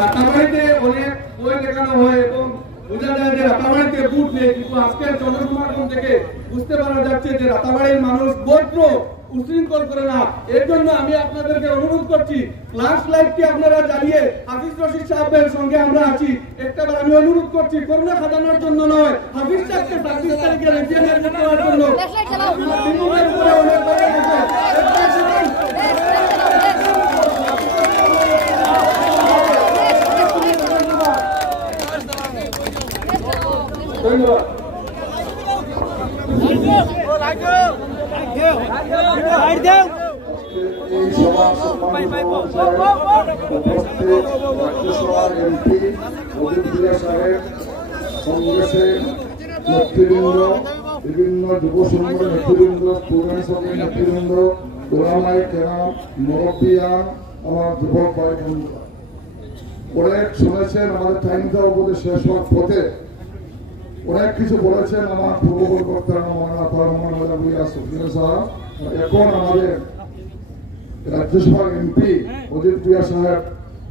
রাতাবাড়িতে অনেক বই দেখানো হয় এবং বোঝা যায় যে রাতাবাড়িতে বুট নেই, কিন্তু আজকে চন্দ্রকুমারগঞ্জ থেকে বুঝতে পারা যাচ্ছে যে রাতাবাড়ির মানুষ বড্র উশৃঙ্খল করে না। এর জন্য আমি আপনাদেরকে অনুরোধ করছি, ক্লাস লাইটটি আপনারা জ্বালিয়ে হাফিজ রশিদ সাহেবের সঙ্গে আমরা আছি, একটাবার আমি অনুরোধ করছি করোনা খাটানোর জন্য নয়, হাফিজ সাহেবকে 26 তারিখে রেজিস্ট্রেশন করার জন্য। তৃণমূলের উপরে অনেক কথা আছে। ধন্যবাদ। এই সভা রাজ্যসভার এমপি অজিত বিয়া সাহেব, কংগ্রেসের নেতৃবৃন্দ, বিভিন্ন যুব সংঘের নেতৃবৃন্দ, স্টুডেন্ট সংঘের নেতৃবৃন্দ, ওলামায়ে কেরাম, মুরব্বিয়া, আমার যুবক ভাই বন্ধুরা, অনেক শুনেছেন। আমাদের টাইমটা উপরে শেষ হওয়ার পথে অনেক কিছু বলেছেন আমার পূর্ববর্তী এখন আমাদের রাজ্যসভার এমপি অজিত বিয়া সাহেব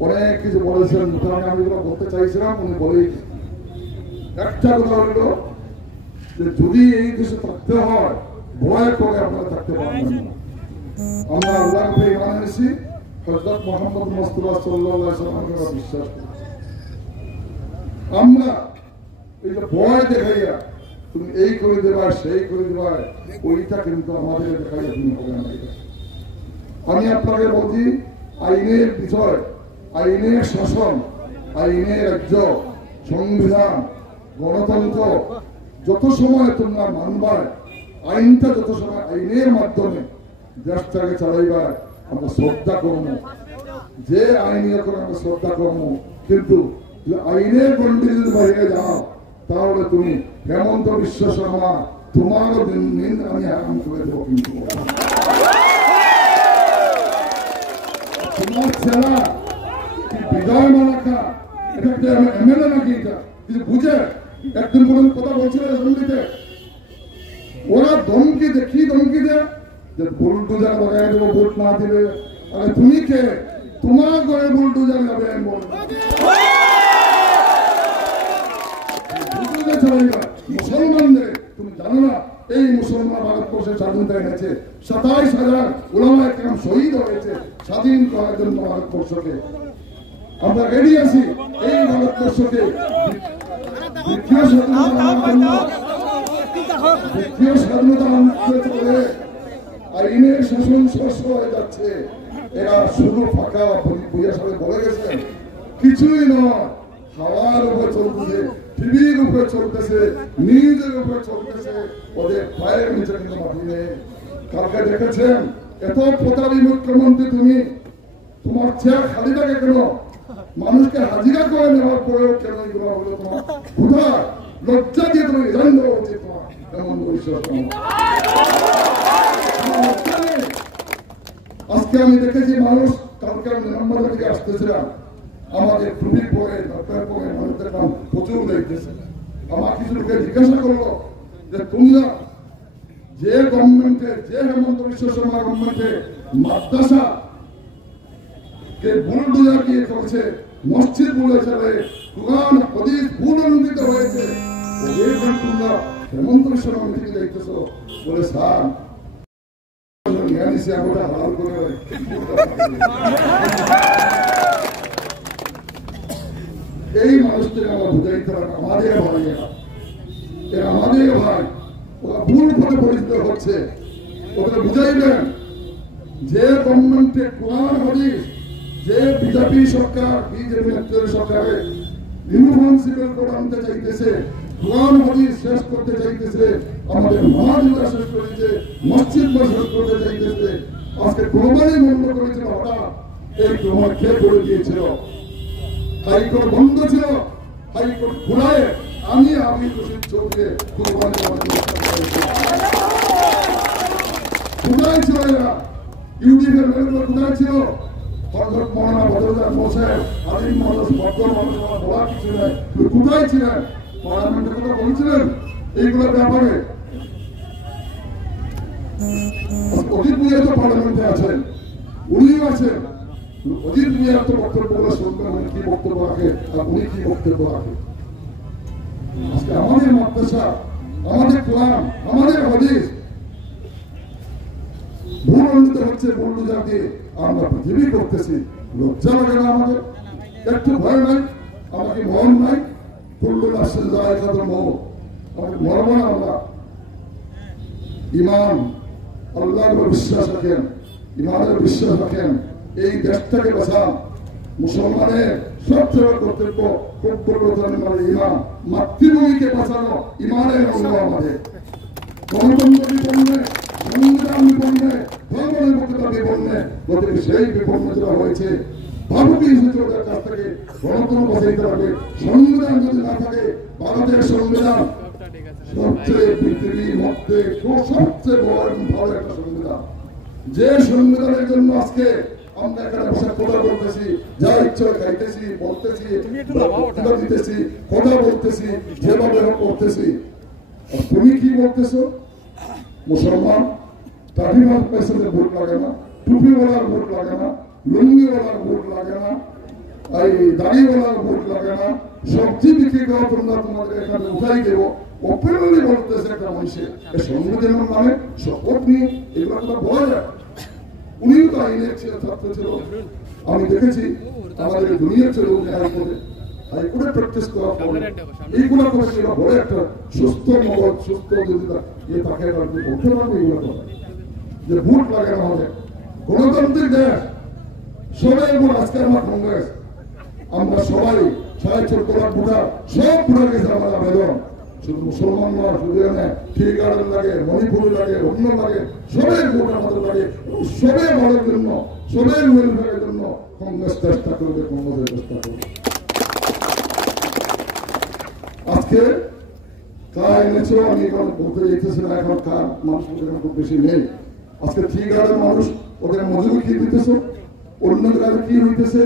অনেক কিছু বলেছেন। আমি যেগুলো বলতে চাইছিলাম উনি বলেই একটা কথা হলো যে যদি এই দেশে থাকতে হয় ভয় করে আপনারা থাকতে পারবেন না। আমরা আল্লাহকে ইমান এনেছি, হযরত মুহাম্মদ মুস্তাফা সাল্লাল্লাহু আলাইহি ওয়াসাল্লামকে বিশ্বাস করি। আমরা এই যে ভয় দেখাইয়া তুমি এই করে দেবা সেই করে দেবা, ওইটা কিন্তু আমাদের দেখাইয়া তুমি হবে না। আমি আপনাকে বলছি, আইনের বিষয়, আইনের শাসন, আইনের রাজ্য, সংবিধান, গণতন্ত্র যত সময় তোমরা মানবার, আইনটা যত সময় আইনের মাধ্যমে দেশটাকে চালাইবার আমরা শ্রদ্ধা করবো, যে আইন করে আমরা শ্রদ্ধা করবো। কিন্তু আইনের গণ্ডি যদি বাইরে যাও তাহলে তুমি হেমন্ত বিশ্ব শর্মা তোমারও দিন আমি আরাম করে দেবো। কিন্তু তোমার ছেলা বিজয় মালাকা এটা একটা এমএলএ নাকি, এটা কিছু বুঝে একদিন কোনো কথা বলছিল অ্যাসেম্বলিতে, ওরা ধমকি দে, কি ধমকি দেয় যে বুলডোজার লাগাই দেবো ভোট না দিলে। আরে তুমি কে, তোমার ঘরে বুলডোজার যাবে আমি বলবো। মুসলমানদের তুমি জানো না, এই মুসলমান ভারতবর্ষের স্বাধীনতা এনেছে, 27,000 উলামায়ে কেরাম শহীদ হয়েছে স্বাধীন করার জন্য ভারতবর্ষকে। আমরা রেডি আছি এই ভারতবর্ষকে দ্বিতীয় স্বাধীনতা করে। আইনের শাসন শস্য হয়ে যাচ্ছে। এরা শুধু ফাঁকা বুঝে সাথে বলে গেছেন, কিছুই নয়, হাওয়ার উপরে চলতেছে, টিভির উপরে চলতেছে, নিউজের উপরে চলতেছে, ওদের পায়ের নিচে কিন্তু মাটি নেই। কালকে দেখেছেন এত প্রতারী মুখ্যমন্ত্রী, তুমি তোমার চেয়ার খালি থাকে কেন? মানুষকে হাজিরা করে নেওয়ার পরেও কেন এগুলো হলো? তোমার কোথায় লজ্জা দিয়ে তুমি রিজাইন দেওয়া উচিত। তোমার এমন বিশ্বাস আজকে আমি দেখেছি মানুষ, কালকে আমি নম্বর থেকে আসতেছিলাম, আমাদের টুপি পরে দরকার পরে মানুষদের নাম প্রচুর দেখতেছে। আমার কিছু লোকে জিজ্ঞাসা করলো যে তোমরা যে গভর্নমেন্টে, যে হেমন্ত বিশ্ব শর্মা গভর্নমেন্টে মাদ্রাসা কে বুলডোজার দিয়ে করছে, মসজিদ বলেছে, কুরআন হাদিস ভুল অনুদিত হয়েছে, তোমরা হেমন্ত বিশ্ব শর্মা মিটিং দেখতেছো বলে স্যার এই মানুষদের আমরা বুঝাইতে পারি আমাদের ভাই, আমাদের ভাই, ওরা ভুল পথে পরিচিত হচ্ছে। ওদের বুঝাইবেন যে গভর্নমেন্টে কোরআন হাদিস, যে বিজেপি সরকার, বিজেপি সরকারে ইউনিফর্ম সিভিল কোড আনতে চাইতেছে, কোরআন হাদিস শেষ করতে চাইতেছে, আমাদের মহাজিরা শেষ করেছে, মসজিদ শেষ করতে চাইতেছে। আজকে গ্লোবালি বন্ধ করেছিল, হঠাৎ এই তোমার কে করে দিয়েছিল? হাইকোর্ট বন্ধ ছিল, হাইকোর্ট খোলায় আমি খুশির চোখে কোরবানি কোথায় ছিল এরা? ইউটিউবের মেয়েগুলো কোথায় ছিল? হযরত মাওলানা বদরুদ্দোজা মোসাহেব, আলিম মানুষ, ভদ্র মানুষ, আমার বলার কিছু নেই, কোথায় ছিলেন? পার্লামেন্টে কথা বলছিলেন এইগুলোর ব্যাপারে? অজিত মিয়া তো পার্লামেন্টে আছেন, উনিও আছেন, অজিত মিয়ার তো বক্তব্য শুনবেন কি বক্তব্য রাখে আর উনি কি বক্তব্য রাখে। আজকে আমাদের মাদ্রাসা, আমাদের কোরআন, আমাদের হাদিস ভুল উন্নত হচ্ছে, ভুল বুঝা দিয়ে আমরা পৃথিবী করতেছি। লজ্জা লাগে না আমাদের? একটু ভয় নাই? আমাকে মন নাই? কুল্লু নাফসিন যায়কাতুল মউত, আমাকে মরবো না আমরা? ইমান, আল্লাহর বিশ্বাস রাখেন, ইমানের বিশ্বাস রাখেন, এই দেশটাকে বাঁচান। মুসলমানের সবচেয়ে কর্তব্য, মানে ইমান, মাতৃভূমিকে বাঁচানো ইমানের অঙ্গ আমাদের। গণতন্ত্র বিপন্নে, সংবিধান বিপন্নে, ধর্মনিরপেক্ষতা বিপন্নে, গতিকে সেই বিপন্ন যেটা হয়েছে ভারতীয় সূত্রদের কাছ থেকে গণতন্ত্র বাঁচাইতে হবে। সংবিধান যদি না থাকে, ভারতের সংবিধান সবচেয়ে পৃথিবীর মধ্যে সবচেয়ে বড় এবং ভালো একটা সংবিধান, যে সংবিধানের জন্য আজকে আমরা এখানে বসে কথা বলতেছি, যা ইচ্ছা খাইতেছি, বলতেছি, দিতেছি, কথা বলতেছি, যেভাবে করতেছি। তুমি কি বলতেছো? মুসলমান টাটিমার পেছনে ভোট লাগে না, টুপিওয়ালার ভোট লাগে না, লুঙ্গিওয়ালার ভোট লাগে না, এই দাড়িওয়ালার ভোট লাগে না, সবজি বিক্রি করা তোমরা তোমাদের এখানে উঠাই দেবো। ওপেনলি বলতেছে একটা মানুষের সংবিধানের নামে শপথ নিয়ে এগুলো কথা বলা যায়। উনিও তো আইনের ছাত্র ছিল, আমি দেখেছি আমাদের দুনিয়ার ছিল হাইকোর্টে প্র্যাকটিস করার পরে এইগুলো করেছিল বড় একটা সুস্থ মগজ, সুস্থ যদি তাকে বলতে পারবো এইগুলো কথা যে ভোট লাগে না আমাদের। গণতান্ত্রিক দেশ, সবাই ভোট। আজকে আমার কংগ্রেস, আমরা সবাই ৬৭ লাখ ভোটার, সব ভোটার গেছে আমার আবেদন। শুধু মুসলমান নয়, শুধু এখানে টি গার্ডেন লাগে, মণিপুরি লাগে, অন্য লাগে, সবাই ভোট আমাদের লাগে। সবাই ভালোর জন্য, সবাই ওয়েলফেয়ারের জন্য কংগ্রেস চেষ্টা করবে, কংগ্রেসের চেষ্টা করবে। আজকে কার এনেছো আমি এখন বলতে যেতেছি না, এখন কার মানুষ খুব বেশি নেই। আজকে টি গার্ডেন মানুষ, ওদের মজুরি কি দিতেছ, অন্য জায়গায় কি হইতেছে।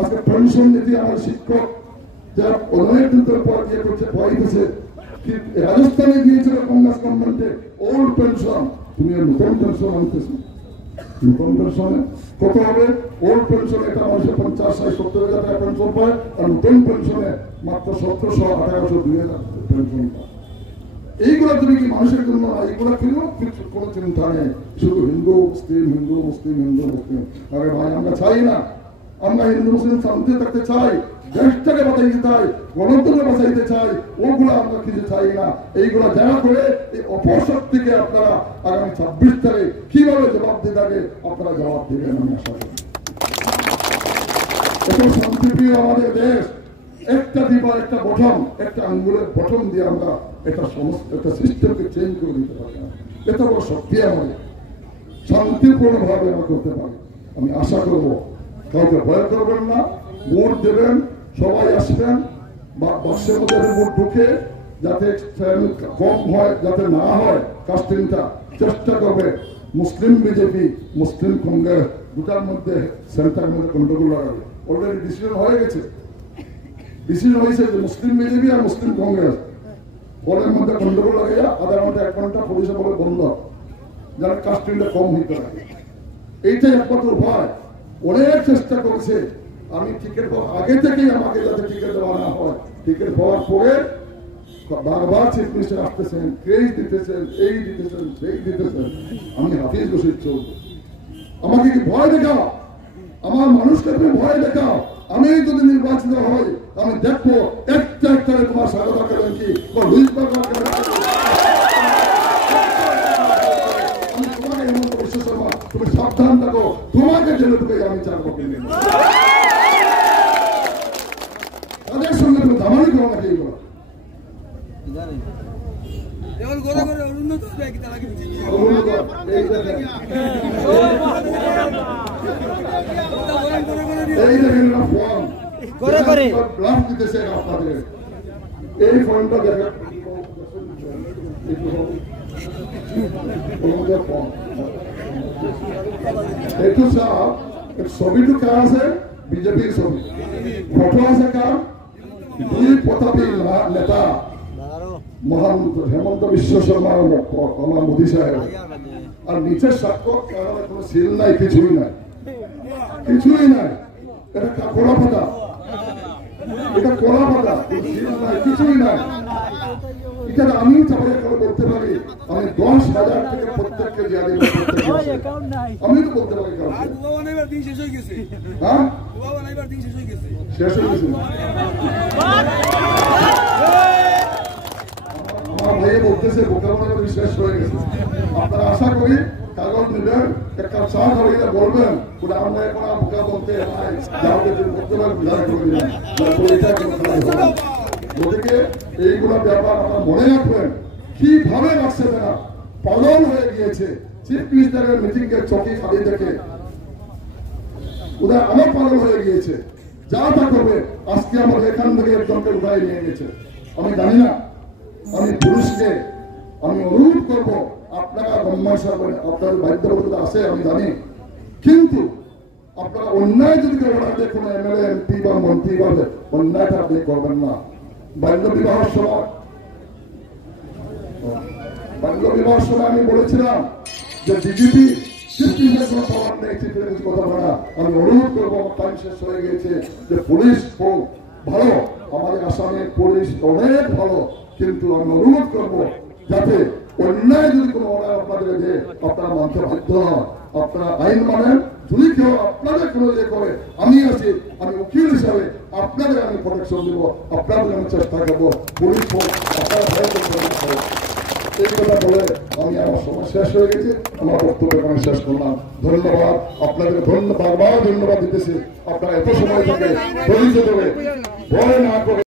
আজকে পেনশন নীতি আমার শিক্ষক যারা অনেক দিন পর ইয়ে করছে, ভয় দিতেছে। রাজস্থানে দিয়েছিল কংগ্রেস গভর্নমেন্টে ওল্ড পেনশন, তুমি নতুন পেনশন আনতেছো। নতুন পেনশনে কত হবে? ওল্ড পেনশন এটা মানুষের ৫০-৬০-৭০ টাকা পেনশন পায়, আর নতুন পেনশনে মাত্র ১৭০০-১৮০০-২০০০ পেনশন পায়। এইগুলো তুমি কি মানুষের জন্য না? এইগুলো কোনো চিন্তা নেই, শুধু হিন্দু মুসলিম, হিন্দু মুসলিম, হিন্দু মুসলিম। আরে ভাই, আমরা চাই না, আমরা হিন্দু মুসলিম শান্তি থাকতে চাই, দেশটাকে বাঁচাইতে চাই, গণতন্ত্র বাঁচাইতে চাই, ওগুলো আমরা কিছু চাই না। এইগুলো যারা করে এই অপশক্তিকে আপনারা আগামী ২৬ তারিখ কিভাবে জবাব দিতে হবে আপনারা জবাব দিবেন আমি আশা করি। এত শান্তিপ্রিয় আমাদের দেশ, একটা দিবা, একটা বটম, একটা আঙ্গুলের বটম দিয়ে আমরা একটা সমস্ত একটা সিস্টেমকে চেঞ্জ করে দিতে পারি না। এত বড় শক্তি আমাদের, শান্তিপূর্ণ ভাবে আমরা করতে পারি। আমি আশা করবো কাউকে ভয় করবেন না, ভোট দেবেন, সবাই আসবেন, বাক্সের মধ্যে ভোট ঢুকে যাতে কম হয়, যাতে না হয় কাস্টিংটা চেষ্টা করবে। মুসলিম বিজেপি, মুসলিম কংগ্রেস দুটার মধ্যে সেন্টারের মধ্যে গন্ডগোল লাগাবে। অলরেডি ডিসিশন হয়ে গেছে, ডিসিশন হয়েছে যে মুসলিম বিজেপি আর মুসলিম কংগ্রেস ওদের মধ্যে গন্ডগোল লাগাইয়া আধা ঘন্টা ১ ঘন্টা পরিষেবা বন্ধ, যারা কাস্টিংটা কম হইতে পারে। এইটাই একমাত্র উপায়। অনেক চেষ্টা করেছে, আমি টিকিট পাওয়ার আগে থেকেই আমাকে যাতে টিকিট দেওয়া না হয়, টিকিট পাওয়ার পরে বারবার চিফ মিনিস্টার আসতেছেন, ক্রেজ দিতেছেন, এই দিতেছেন, সেই দিতেছেন। আমি হাফিজ রশিদ চৌধুরী, আমাকে কি ভয় দেখাও? আমার মানুষকে তুমি ভয় দেখাও। আমি যদি নির্বাচিত হই, আমি দেখবো একটা একটা তোমার স্বাগত করেন কি তুমি সাবধান থাকো, তোমাকে জেলে ঢুকে আমি চাকরি কিনে তাদের সঙ্গে তুমি দামানি করো নাকি? এইগুলো এই ফর্মটা দেখেন, এইটো চাওক, ছবিটো কাৰ আছে? বিজেপিৰ ছবি। ফটো আছে কাৰ? দুই প্ৰতাপী নেতা মহান হেমন্ত বিশ্ব শর্মা আমার মোদী সাহেব। আর নিচের স্বাক্ষর কোনো সিল নাই, কিছুই নাই, কিছুই নাই। এটা কড়া ফাটা এটা কলা পাতা, কিছুই নাই। এটা আমিও চাপাই করে বলতে পারি, আমি 10,000 থেকে প্রত্যেককে দিয়া দেব, আমি তো বলতে পারি। হ্যাঁ শেষ হয়ে গেছে। আমার ভাইয়ে বলতেছে বোকামোনা শেষ হয়ে গেছে। আপনারা আশা করি কাগজ নেবেন, একটা চা খাওয়াইলে বলবেন ওটা আমরা এখন বোকা বলতে বলতে পারেন। গতিকে এইগুলো ব্যাপার আপনারা মনে রাখবেন। কিভাবে রাখছে তারা পাগল হয়ে গিয়েছে। চিফ মিনিস্টারের মিটিং এর চকি খালি দেখে ওরা আরো পাগল হয়ে গিয়েছে। যা তা করবে, আজকে আমার এখান থেকে একজনকে উঠাই নিয়ে গেছে। আমি জানি না, আমি পুরুষকে আমি অনুরোধ করবো, আপনারা ব্রহ্মার সাহেব আপনার বাধ্যবাধকতা আছে আমি জানি, কিন্তু আপনারা অন্যায় যদি ওনাদের কোনো এমএলএ এমপি বা মন্ত্রী বা অন্যায়টা আপনি করবেন না। বাল্য বিবাহের সময় আমি বলেছিলাম যে ডিজিপি কোনো পাওয়ার নেই, কথা বলা। আমি অনুরোধ করবো, আমার টাইম শেষ হয়ে গেছে, যে পুলিশ খুব ভালো, আমাদের আসামের পুলিশ অনেক ভালো, কিন্তু আমি অনুরোধ করবো যাতে অন্যায় যদি কোনো অর্ডার আপনাদের যে আপনারা মানতে বাধ্য হন, আপনারা আইন মানেন। যদি কেউ আপনাদের কোনো ইয়ে করে, আমি আছি, আমি উকিল হিসাবে আপনাদের আমি প্রোটেকশন দিব, আপনাদের আমি চেষ্টা করবো। পুলিশ হোক, আপনারা ভয় করবেন। এই কথা বলে আমি আমার সময় শেষ হয়ে গেছে, আমার বক্তব্য আমি শেষ করলাম। ধন্যবাদ আপনাদের, ধন্যবাদ দিতেছি। আপনারা এত সময় থেকে পরিচয় দেবে ভয় না করে